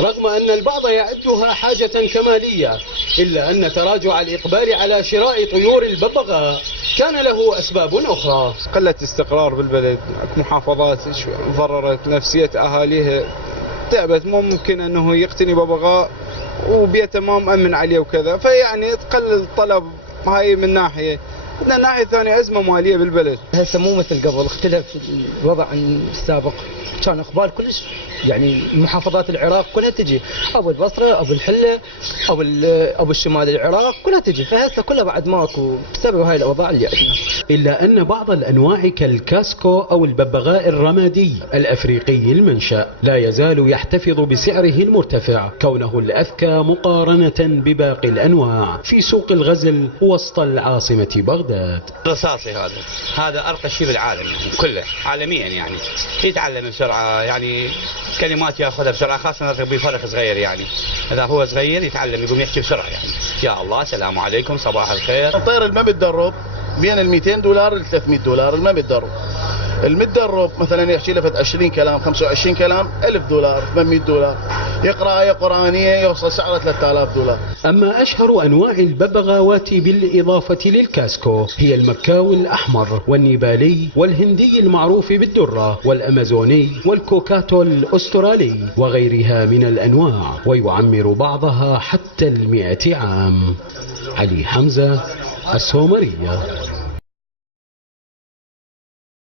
رغم أن البعض يعدها حاجة كمالية، إلا أن تراجع الإقبال على شراء طيور الببغاء كان له أسباب أخرى. قلة استقرار بالبلد، محافظات ضررت نفسية أهاليها، تعبت، مو ممكن أنه يقتني ببغاء وبيته ما مأمن عليه وكذا، فيعني تقلل الطلب. هاي من ناحية. من الناحية الثانية أزمة مالية بالبلد. هسه مو مثل قبل، اختلف الوضع عن السابق، كان اقبال كلش، يعني محافظات العراق كلها تجي، ابو البصره، ابو الحله، ابو الشمال العراق كلها تجي، فهسه كلها بعد ماكو بسبب هاي الاوضاع اللي عندنا. إلا أن بعض الأنواع كالكاسكو أو الببغاء الرمادي الأفريقي المنشأ لا يزال يحتفظ بسعره المرتفع، كونه الأذكى مقارنة بباقي الأنواع في سوق الغزل وسط العاصمة بغداد. رصاصي هذا أرقى شيء بالعالم يعني كله عالميا، يعني يتعلم بسرعة، يعني كلمات ياخذها بسرعة، خاصة بفرق صغير، يعني إذا هو صغير يتعلم يقوم يحكي بسرعة، يعني يا الله السلام عليكم صباح الخير. الطير اللي ما بيتدرب بين ال $200 ل $300 اللي ما بيتدرب. المتدرب مثلا يحكي له 20 كلام 25 كلام $1000 $800. يقرا آية قرآنية يوصل سعره $3000. أما أشهر أنواع الببغاوات بالإضافة للكاسكو هي المكاو الأحمر والنيبالي والهندي المعروف بالدرة والأمازوني والكوكاتو الأسترالي وغيرها من الأنواع، ويعمر بعضها حتى 100 عام. علي حمزة، السومرية.